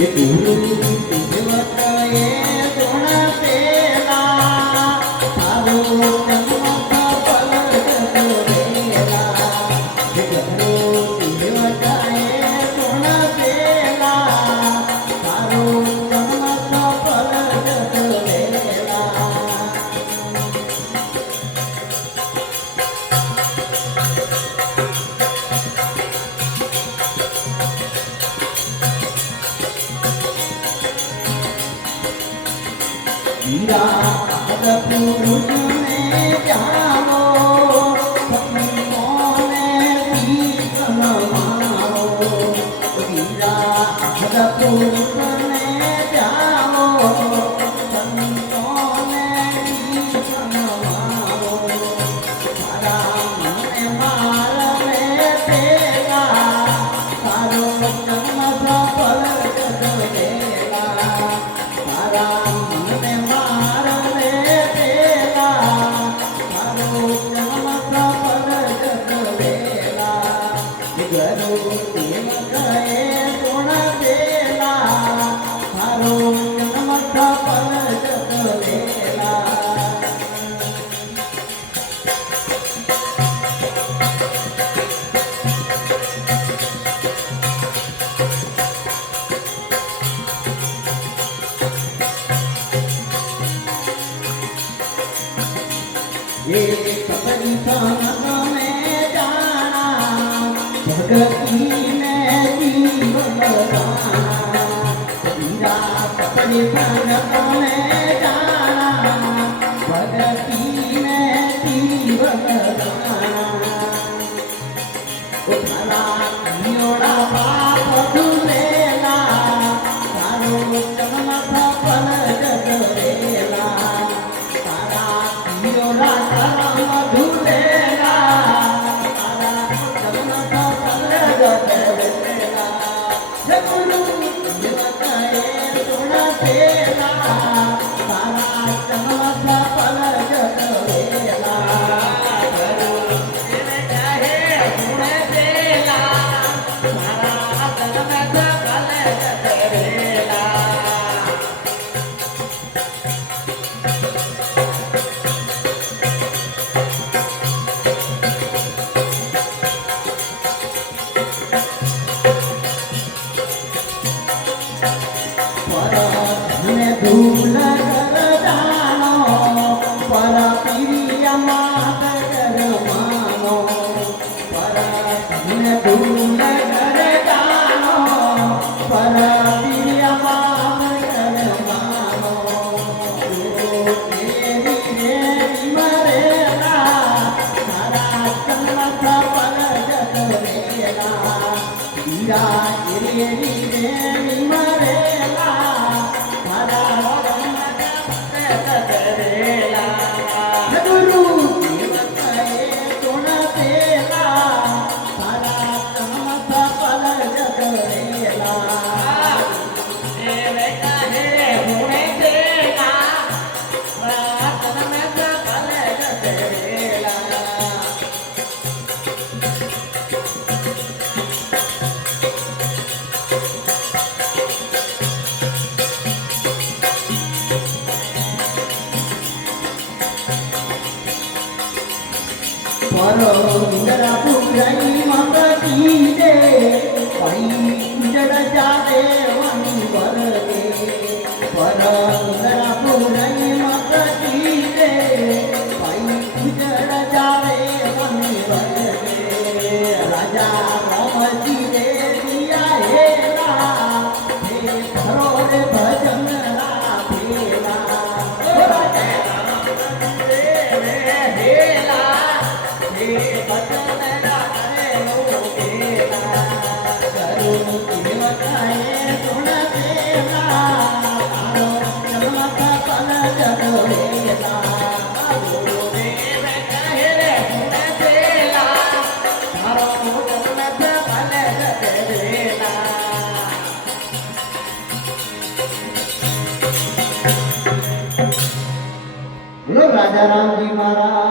એ ગુરુ દેવતાએ ગુણ પેલા તારો જન્મ ફલ જગવેલા એ ગુરુ દેવતાએ ગુણ પેલા તારો જન્મ ફલ જગવેલા वीरा पुरुष में जानो सपनों में भीषण मारो वीरा पुरुष में जानो सपनों में भीषण मारो सारा मन मार में तेरा सारो जन्म सफल जगवेला सारा ये कपड़ी खाना में जाना भगती में जीवन लगाना वीरा कपड़ी खाना में जाना भगती में जीवन लगाना उठाना नियोड़ा बाप धुलेला सारो जन्म फल जगवेला सारा नियोड़ा धूल कर जानो पर प्रिय मात कर मानो पर धूल कर जानो पर प्रिय मात कर मानो तेरी देवी मरेला सारा जन्म फल जगवेला वीरा तेरी देवी मरेला इंद्रा पुजाई माता की दे जड़ जाते वनी वर दे पर इंद्रा पुजाई माता की दे जड़ जाते वनी वर दे राजा राम जी दे दिया हेला हे करो रे भजन रा भेला राजा राम रे हेला राजा राम जी महाराज